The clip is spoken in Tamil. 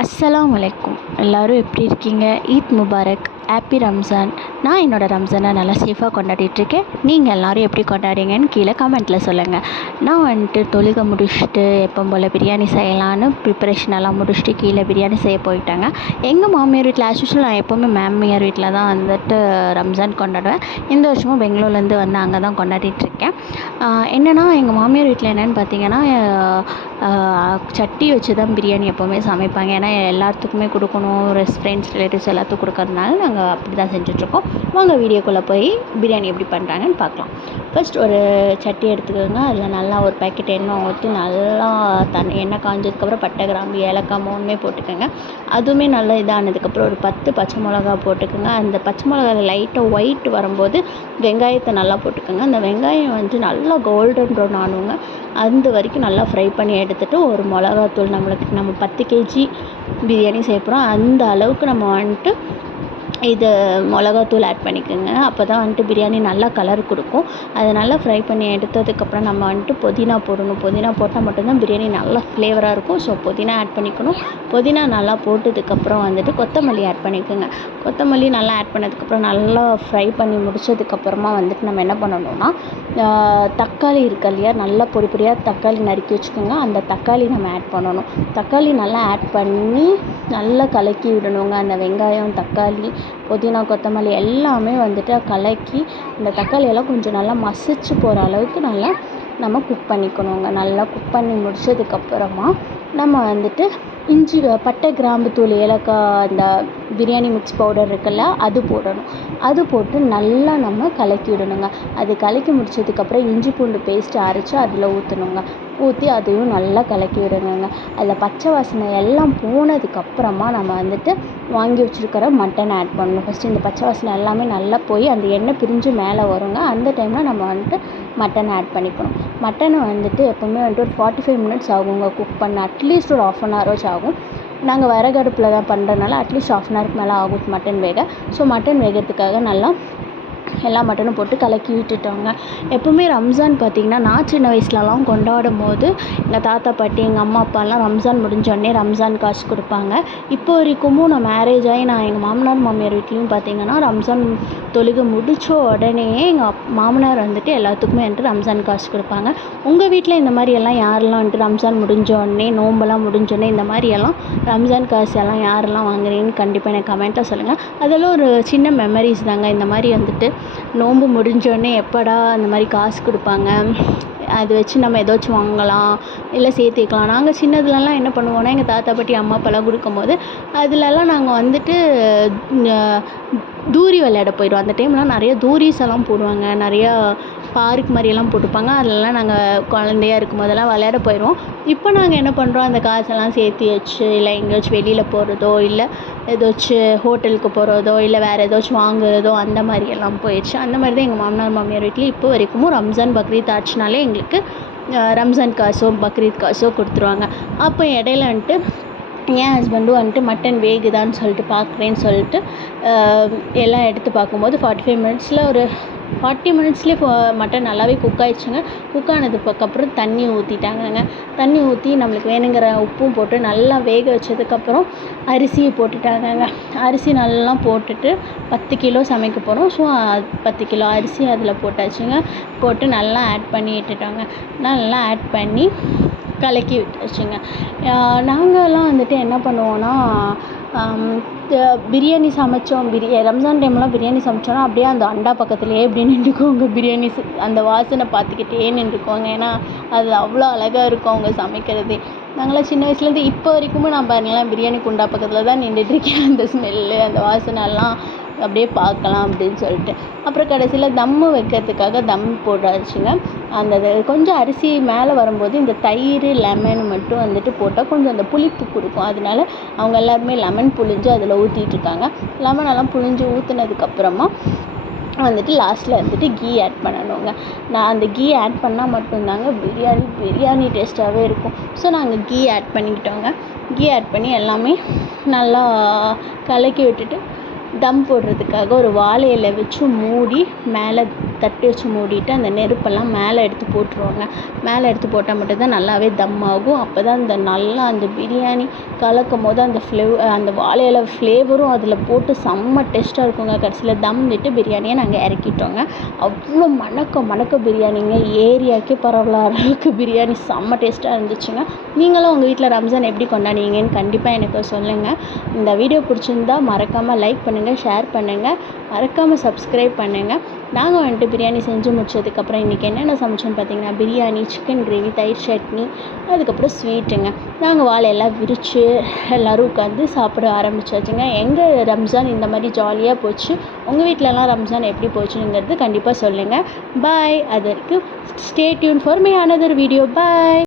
அஸ்ஸலாமு அலைக்கும். எல்லோரும் எப்படி இருக்கீங்க? Eid Mubarak, happy Ramzan. நான் என்னோடய ரம்ஜானை நல்லா சேஃபாக கொண்டாடிட்டுருக்கேன். நீங்கள் எல்லோரும் எப்படி கொண்டாடிங்கன்னு கீழே கமெண்ட்டில் சொல்லுங்கள். நான் வந்துட்டு தொழுகை முடிச்சுட்டு எப்போ போல் பிரியாணி செய்யலான்னு ப்ரிப்பரேஷன் எல்லாம் முடிச்சுட்டு கீழே பிரியாணி செய்ய போயிட்டாங்க. எங்கள் மாமியார் வீட்டில் ஆஸ் யூஷுவல் நான் எப்போவுமே மாமியார் வீட்டில் தான் வந்துட்டு ரம்ஜான் கொண்டாடுவேன். இந்த வருஷமும் பெங்களூர்லேருந்து வந்து அங்கே தான் கொண்டாடிட்டுருக்கேன். என்னென்னா எங்கள் மாமியார் வீட்டில் என்னென்னு பார்த்தீங்கன்னா சட்டி வச்சு தான் பிரியாணி எப்போவுமே சமைப்பாங்க. ஏன்னா எல்லாத்துக்குமே கொடுக்கணும், ஃப்ரெண்ட்ஸ் ரிலேட்டிவ்ஸ் எல்லாத்துக்கும் கொடுக்கறதுனால நாங்கள் அப்படி தான் செஞ்சிட்ருக்கோம். வாங்க வீடியோக்குள்ளே போய் பிரியாணி எப்படி பண்ணுறாங்கன்னு பார்க்கலாம். ஃபர்ஸ்ட் ஒரு சட்டி எடுத்துக்கோங்க. அதில் நல்லா ஒரு பேக்கெட் எண்ணெய் ஊற்றி நல்லா எண்ணெய் காஞ்சதுக்கப்புறம் பட்டை, கிராம்பு, ஏலக்காய் 3மே போட்டுக்கோங்க. அதுவுமே நல்லா இதானதுக்கப்புறம் ஒரு 10 பச்சை மிளகா போட்டுக்கோங்க. அந்த பச்சை மிளகாவில் லைட்டாக ஒயிட் வரும்போது வெங்காயத்தை நல்லா போட்டுக்கோங்க. அந்த வெங்காயம் வந்து நல்லா கோல்டன் ப்ரௌன் ஆனுங்க. அந்த வரைக்கும் நல்லா ஃப்ரை பண்ணி எடுத்துகிட்டு ஒரு மிளகாத்தூள் நம்ம 10 கேஜி பிரியாணி செய்ய போகிறோம். அந்த அளவுக்கு நம்ம வந்துட்டு இது மிளகாத்தூள் ஆட் பண்ணிக்கோங்க. அப்போ தான் வந்துட்டு பிரியாணி நல்லா கலர் கொடுக்கும். அதை நல்லா ஃப்ரை பண்ணி எடுத்ததுக்கப்புறம் நம்ம வந்துட்டு புதினா போடணும். புதினா போட்டால் மட்டும்தான் பிரியாணி நல்லா ஃப்ளேவராக இருக்கும். ஸோ புதினா ஆட் பண்ணிக்கணும். புதினா நல்லா போட்டதுக்கப்புறம் வந்துட்டு கொத்தமல்லி ஆட் பண்ணிக்கோங்க. கொத்தமல்லி நல்லா ஆட் பண்ணதுக்கப்புறம் நல்லா ஃப்ரை பண்ணி முடிச்சதுக்கப்புறமா வந்துட்டு நம்ம என்ன பண்ணணும்னா தக்காளி இருக்கு இல்லையா, நல்லா பொடி பொடியாக தக்காளி நறுக்கி வச்சுக்கோங்க. அந்த தக்காளி நம்ம ஆட் பண்ணணும். தக்காளி நல்லா ஆட் பண்ணி நல்லா கலக்கி விடணுங்க. அந்த வெங்காயம், தக்காளி, புதினா, கொத்தமல்லி எல்லாமே வந்துட்டு கலக்கி இந்த தக்காளியெல்லாம் கொஞ்சம் நல்லா மசிச்சு போகிற அளவுக்கு நல்லா நம்ம குக் பண்ணிக்கணுங்க. நல்லா குக் பண்ணி முடிச்சதுக்கப்புறமா நம்ம வந்துட்டு இஞ்சி, பட்டை, கிராம்பு தூள், ஏலக்காய், அந்த பிரியாணி மிக்ஸ் பவுடர் இருக்குல்ல, அது போடணும். அது போட்டு நல்லா நம்ம கலக்கி விடணுங்க. அது கலக்கி முடிச்சதுக்கப்புறம் இஞ்சி பூண்டு பேஸ்ட்டு அரைச்சி அதில் ஊற்றணுங்க. ஊற்றி அதையும் நல்லா கலக்கி விடுங்கங்க. அதில் பச்சை வாசனை எல்லாம் போனதுக்கப்புறமா நம்ம வந்துட்டு வாங்கி வச்சுருக்கிற மட்டன் ஆட் பண்ணணும். ஃபஸ்ட்டு இந்த பச்சை வாசனை எல்லாமே நல்லா போய் அந்த எண்ணெய் பிரிஞ்சு மேலே வருங்க. அந்த டைமில் நம்ம வந்துட்டு மட்டன் ஆட் பண்ணிக்கணும். மட்டனை வந்துட்டு எப்போவுமே வந்துட்டு ஒரு 45 மினிட்ஸ் ஆகுங்க குக் பண்ண. அட்லீஸ்ட் ஒரு 1/2 அன் ஹவர் ஆகும். நாங்கள் விறகு அடுப்பில் தான் பண்ணுறதுனால அட்லீஸ்ட் 1/2 அன் ஹவருக்கு மேலே ஆகும் மட்டன் வேக. ஸோ மட்டன் வேகிறதுக்காக நல்லா எல்லா மட்டனும் போட்டு கலக்கி விட்டுட்டோங்க. எப்போவுமே ரம்ஜான் பார்த்திங்கன்னா நான் சின்ன வயசுலலாம் கொண்டாடும் போது எங்கள் தாத்தா பாட்டி, எங்கள் அம்மா அப்பாலாம் ரம்ஜான் முடிஞ்சோடனே ரம்ஜான் காசு கொடுப்பாங்க. இப்போ வரைக்கும் நான் மேரேஜ் ஆகி நான் எங்கள் மாமனார் மாமியார் வீட்லேயும் பார்த்திங்கன்னா ரம்ஜான் தொழுகை முடித்த உடனே எங்கள் மாமனார் வந்துட்டு எல்லாத்துக்குமே வந்துட்டு ரம்ஜான் காசு கொடுப்பாங்க. உங்கள் வீட்டில் இந்த மாதிரியெல்லாம் யாரெல்லாம் வந்துட்டு ரம்ஜான் முடிஞ்சோடனே, நோம்பெல்லாம் முடிஞ்சோடனே இந்த மாதிரியெல்லாம் ரம்ஜான் காசு எல்லாம் யாரெல்லாம் வாங்குறீங்கன்னு கண்டிப்பாக எனக்கு கமெண்ட்டாக சொல்லுங்கள். அதெல்லாம் ஒரு சின்ன மெமரிஸ் தாங்க. இந்த மாதிரி வந்துட்டு நோன்பு முடிஞ்சோடனே எப்படா அந்த மாதிரி காசு கொடுப்பாங்க, அதை வச்சு நம்ம ஏதாச்சும் வாங்கலாம், இல்லை சேர்த்துக்கலாம். நாங்கள் சின்னதுலலாம் என்ன பண்ணுவோன்னா எங்கள் தாத்தா பாட்டி அம்மா அப்பாலாம் கொடுக்கும்போது அதிலலாம் நாங்கள் வந்துட்டு தூரி விளையாட போயிடுவோம். அந்த டைம்லாம் நிறைய தூரிஸ் எல்லாம் போடுவாங்க. நிறையா பார்க் மாதிரியெல்லாம் போட்டுப்பாங்க. அதிலலாம் நாங்கள் குழந்தையா இருக்கும் போதெல்லாம் விளையாட போயிடுவோம். இப்போ நாங்கள் என்ன பண்ணுறோம், அந்த காசெல்லாம் சேர்த்து வச்சு இல்லை எங்கேயாச்சும் வெளியில் போகிறதோ, இல்லை ஏதாச்சும் ஹோட்டலுக்கு போகிறதோ, இல்லை வேறு ஏதாச்சும் வாங்குறதோ அந்த மாதிரியெல்லாம் போயிடுச்சு. அந்த மாதிரி தான் எங்கள் மாமனார் மாமியார் வீட்டில் இப்போ வரைக்கும் ரம்ஜான் பக்ரீத் ஆச்சுனாலே எங்களுக்கு ரம்ஜான் காசோ பக்ரீத் காசோ கொடுத்துருவாங்க. அப்போ இடையில வந்துட்டு என் ஹஸ்பண்டும் வந்துட்டு மட்டன் வேகுதான்னு சொல்லிட்டு பார்க்குறேன்னு சொல்லிட்டு எல்லாம் எடுத்து பார்க்கும்போது 45 மினிட்ஸில் ஒரு 40 மினிட்ஸ்லேயே மட்டன் நல்லாவே குக் ஆகிடுச்சுங்க. குக் ஆனதுக்கப்புறம் தண்ணி ஊற்றிட்டாங்கங்க. தண்ணி ஊற்றி நம்மளுக்கு வேணுங்கிற உப்பும் போட்டு நல்லா வேக வச்சதுக்கப்புறம் அரிசியை போட்டுட்டாங்கங்க. அரிசி நல்லா போட்டுட்டு 10 கிலோ சமைக்க போகிறோம். ஸோ 10 கிலோ அரிசி அதில் போட்டாச்சுங்க. போட்டு நல்லா ஆட் பண்ணி விட்டுட்டாங்க. நல்லா ஆட் பண்ணி கலக்கி விட்டாச்சுங்க. நாங்கள்லாம் வந்துட்டு என்ன பண்ணுவோன்னா பிரியாணி சமைச்சோம், ரம்ஜான் டைம்லாம் பிரியாணி சமைச்சோன்னா அப்படியே அந்த அண்டா பக்கத்துலேயே இப்படி நின்றுக்குவோங்க. பிரியாணி அந்த வாசனை பார்த்துக்கிட்டே நின்றுக்குவாங்க. ஏன்னா அது அவ்வளோ அழகாக இருக்கும் அவங்க சமைக்கிறதே. நாங்களாம் சின்ன வயசுலேருந்து இப்போ வரைக்குமே நான் பாருங்களேன் பிரியாணி குண்டா பக்கத்தில் தான் நின்றுட்டுருக்கேன். அந்த ஸ்மெல்லு, அந்த வாசனைலாம் அப்படியே பார்க்கலாம் அப்படின்னு சொல்லிட்டு. அப்புறம் கடைசியில் தம்மு வைக்கிறதுக்காக தம் போட்டாச்சுங்க. அந்த கொஞ்சம் அரிசி மேலே வரும்போது இந்த தயிர், லெமன் மட்டும் வந்துட்டு போட்டால் கொஞ்சம் அந்த புளிப்பு கொடுக்கும். அதனால அவங்க எல்லாருமே லெமன் புழிஞ்சு அதில் ஊற்றிட்டுருக்காங்க. லெமனெல்லாம் புழிஞ்சு ஊற்றுனதுக்கப்புறமா வந்துட்டு லாஸ்ட்டில் வந்துட்டு கீ ஆட் பண்ணணுங்க. நான் அந்த கீ ஆட் பண்ணால் மட்டும்தாங்க பிரியாணி டேஸ்ட்டாகவே இருக்கும். ஸோ நாங்கள் கீ ஆட் பண்ணிக்கிட்டோங்க. கீ ஆட் பண்ணி எல்லாமே நல்லா கலக்கி விட்டுட்டு தம் போடுறதுக்காக ஒரு வாழை இலை வச்சு மூடி மேலே தட்டு வச்சு மூடிட்டு அந்த நெருப்பெல்லாம் மேலே எடுத்து போட்டுருவாங்க. மேலே எடுத்து போட்டால் மட்டும்தான் நல்லாவே தம் ஆகும். அப்போ தான் நல்லா அந்த பிரியாணி கலக்கும் போது அந்த வாழை இலை ஃப்ளேவரும் அதில் போட்டு செம்ம டேஸ்ட்டாக இருக்குங்க. கடைசியில் தம் விட்டு பிரியாணியை நாங்கள் இறக்கிட்டோங்க. அவ்வளோ மணக்க பிரியாணிங்க, ஏரியாவுக்கே பரவலாத அளவுக்கு பிரியாணி செம்ம டேஸ்ட்டாக இருந்துச்சுங்க. நீங்களும் உங்கள் வீட்டில் ரம்ஜான் எப்படி கொண்டாடுவீங்கன்னு கண்டிப்பாக எனக்கு சொல்லுங்கள். இந்த வீடியோ பிடிச்சிருந்தா மறக்காமல் லைக் பண்ணுங்கள், ஷேர் பண்ணுங்கள், மறக்காமல் சப்ஸ்கிரைப் பண்ணுங்கள். நாங்கள் வந்துட்டு பிரியாணி செஞ்சு முடிச்சதுக்கப்புறம் இன்றைக்கி என்னென்ன சமைச்சோன்னு பார்த்தீங்கன்னா, பிரியாணி, சிக்கன் கிரேவி, தயிர் சட்னி, அதுக்கப்புறம் ஸ்வீட்டுங்க. நாங்கள் வாழையெல்லாம் விரித்து எல்லோரும் உட்காந்து சாப்பிட ஆரம்பிச்சாச்சுங்க. எங்கள் ரம்ஜான் இந்த மாதிரி ஜாலியாக போச்சு. உங்கள் வீட்டிலலாம் ரம்ஜான் எப்படி போச்சுங்கிறது கண்டிப்பாக சொல்லுங்கள். பாய். அதற்கு stay tune for my another video. Bye.